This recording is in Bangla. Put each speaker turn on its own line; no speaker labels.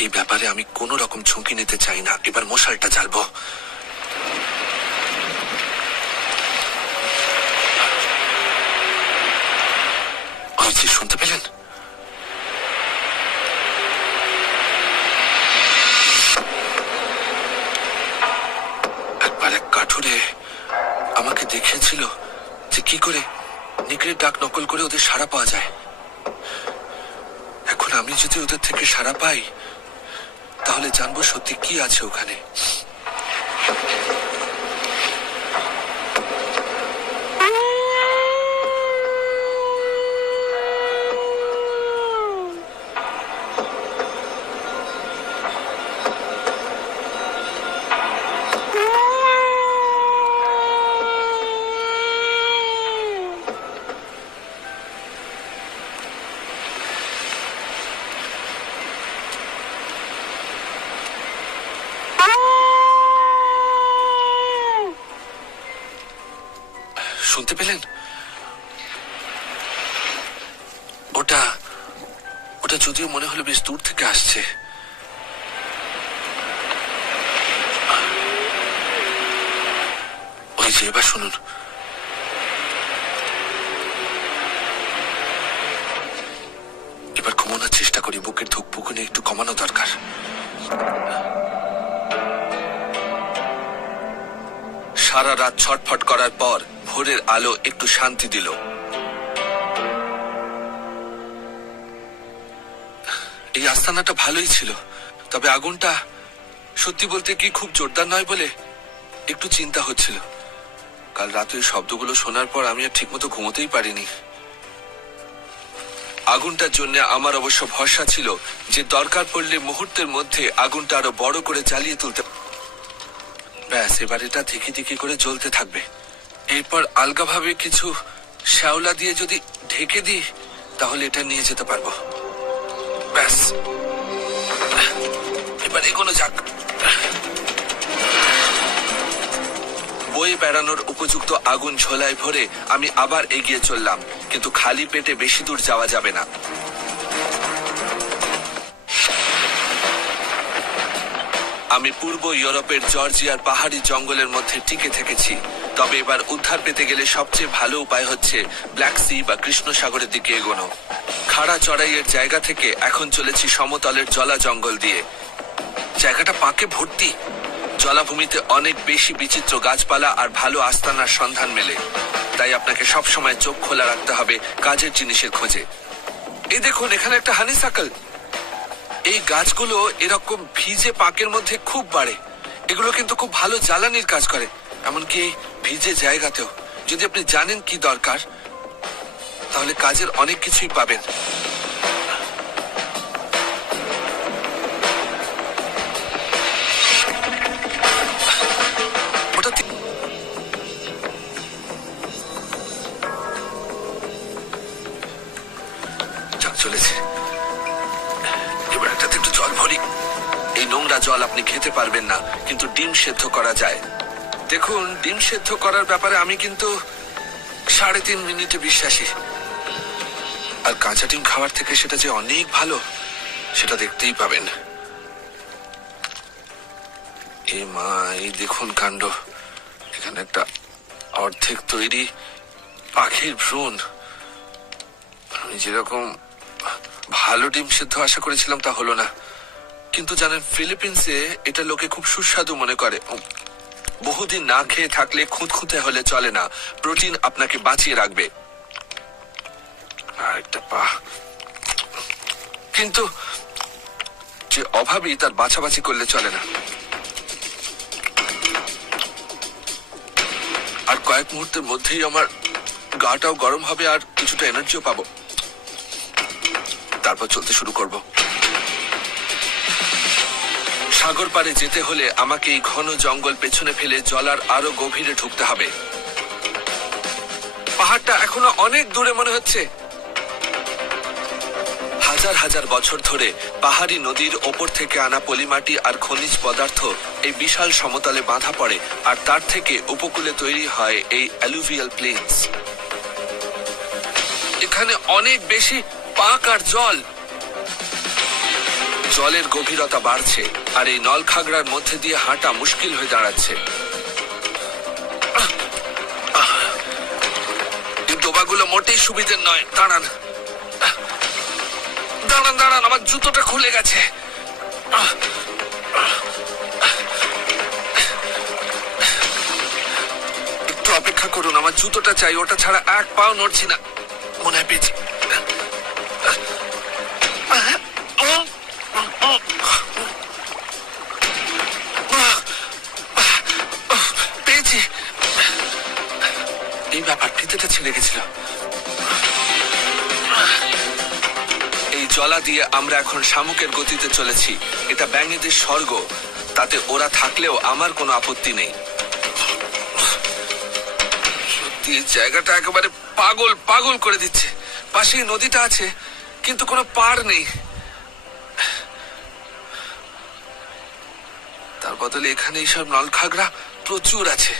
এই ব্যাপারে আমি কোনো রকম ঝুঁকি নিতে চাই না। এবার মশালটা জ্বালবো। শুনতে পেলেন? একবার এক কাঠুরে আমাকে দেখিয়েছিল যে কি করে নিকড়ের ডাক নকল করে ওদের সাড়া পাওয়া যায়। এখন আমি যদি ওদের থেকে সাড়া পাই তাহলে জানব সত্যি কি আছে ওখানে। শুনতে পেলেন? ওটা ওটা যদিও মনে হলো বেশ দূর থেকে আসছে। ওই যে, এবার শুনুন। এবার ঘুমানোর চেষ্টা করি, বুকের ধুকপুকুনি একটু কমানো দরকার। সারা রাত ছটফট করার পর ভোরের আলো একটু শান্তি দিল। এই আস্তানাটা ভালোই ছিল, তবে আগুনটা সত্যি বলতে কি খুব জোরদার নয় বলে একটু চিন্তা হচ্ছিল। কাল রাতে ওই শব্দগুলো শোনার পর আমি আর ঠিকমতো ঘুমোতেই পারিনি। আগুনটার জন্য আমার অবশ্য ভরসা ছিল যে দরকার পড়লে মুহূর্তের মধ্যে আগুনটা আরও বড় করে জ্বালিয়ে তুলতে ব্যাস, এবার এটা থেকে থেকে করে জ্বলতে থাকবে। এরপর আলগাভাবে কিছু শ্যাওলা দিয়ে যদি ঢেকে দিই, তাহলে এটা নিয়ে যেতে পারব। ব্যাস। এবার এগোনো যাক। বয়ে বেড়ানোর উপযুক্ত আগুন ঝোলায় ভরে আমি আবার এগিয়ে চললাম, কিন্তু খালি পেটে বেশি দূর যাওয়া যাবে না। আমি পূর্ব ইউরোপের জর্জিয়ার পাহাড়ি জঙ্গলের মধ্যে টিকে থেকেছি। তবে এবার উদ্ধার পেতে গেলে সবচেয়ে ভালো উপায় হচ্ছে ব্ল্যাক সি বা কৃষ্ণ সাগরের দিকে এগোনো। খাড়া চড়াইয়ের জায়গা থেকে এখন চলেছি সমতলের জলা জঙ্গল দিয়ে। জায়গাটা পাকে ভর্তি। জলাভূমিতে অনেক বেশি বিচিত্র গাছপালা আর ভালো আস্তানার সন্ধান মেলে। তাই আপনাকে সব সময় চোখ খোলা রাখতে হবে কাজের জিনিসের খোঁজে। এই দেখুন, এখানে একটা হানি সাকল এই গাছগুলো এরকম ভিজে পাকের মধ্যে খুব বাড়ে। এগুলো কিন্তু খুব ভালো জ্বালানির কাজ করে, এমনকি ভিজে জায়গাতেও। যদি আপনি জানেন কি দরকার, তাহলে কাজের অনেক কিছুই পাবেন। চলেছে। একটু এই নোংরা জল আপনি খেতে পারবেন না, কিন্তু ডিম সেদ্ধ করা যায়। দেখুন, ডিম সেদ্ধ করার ব্যাপারে আমি কিন্তু সাড়ে তিন মিনিটে বিশ্বাসী। আর কাঁচা ডিম খাওয়ার থেকে সেটা যে অনেক ভালো, সেটা দেখতেই পাবেন। এ মা, এই দেখুন কাণ্ড। এখানে একটা অর্ধেক তৈরি পাখির ভ্রূণ। আমি যেরকম ভালো ডিম সেদ্ধ আশা করেছিলাম তা হলো না। কিন্তু জানেন, ফিলিপিন্সে এটা লোকে খুব সুস্বাদু মনে করে। বহুদিন না খেয়ে থাকলে খুঁতখুঁতে হলে চলে না। প্রোটিন আপনাকে বাঁচিয়ে রাখবে। কিন্তু যে অভাবী তার বাছাবাছি করলে চলে না। আর কয়েক মুহূর্তের মধ্যেই আমার গাটাও গরম হবে আর কিছুটা এনার্জিও পাবো। তারপর চলতে শুরু করব। সাগর পাড়ে যেতে হলে আমাকে এই ঘন জঙ্গল পেছনে ফেলে জলার আরও গভীরে ঢুকতে হবে। পাহাড়টা এখনও অনেক দূরে মনে হচ্ছে। হাজার হাজার বছর ধরে পাহাড়ি নদীর ওপর থেকে আনা পলিমাটি আর খনিজ পদার্থ এই বিশাল সমতলে বাঁধা পড়ে, আর তার থেকে উপকূলে তৈরি হয় এই অ্যালুভিয়াল প্লেন্স এখানে অনেক বেশি পাক আর জল জলের গভীরতা বাড়ছে, আর এই নলখাগড়ার মধ্যে দিয়ে হাঁটা মুশকিল হয়ে দাঁড়াচ্ছে। ডোবাগুলো মোটেই সুবিধের নয়। দাঁড়ান। দাঁড়ান দাঁড়ান, আমার জুতোটা খুলে গেছে। একটু অপেক্ষা করুন, আমার জুতোটা চাই, ওটা ছাড়া এক পাও নড়ছি না। মনে হয় পেয়েছি। ব্যাপার ফিতেটা ছিঁড়ে গেছিল এই জলা দিয়ে আমরা এখন শামুকের গতিতে চলেছি। এটা ব্যাঙেদের স্বর্গ। তাতে ওরা থাকলেও আমার কোনো আপত্তি নেই। সত্যি জায়গাটা একেবারে পাগল পাগল করে দিচ্ছে। পাশেই নদীটা আছে, কিন্তু কোনো পার নেই। তার বদলে এখানে এইসব নলখাগড়া প্রচুর আছে।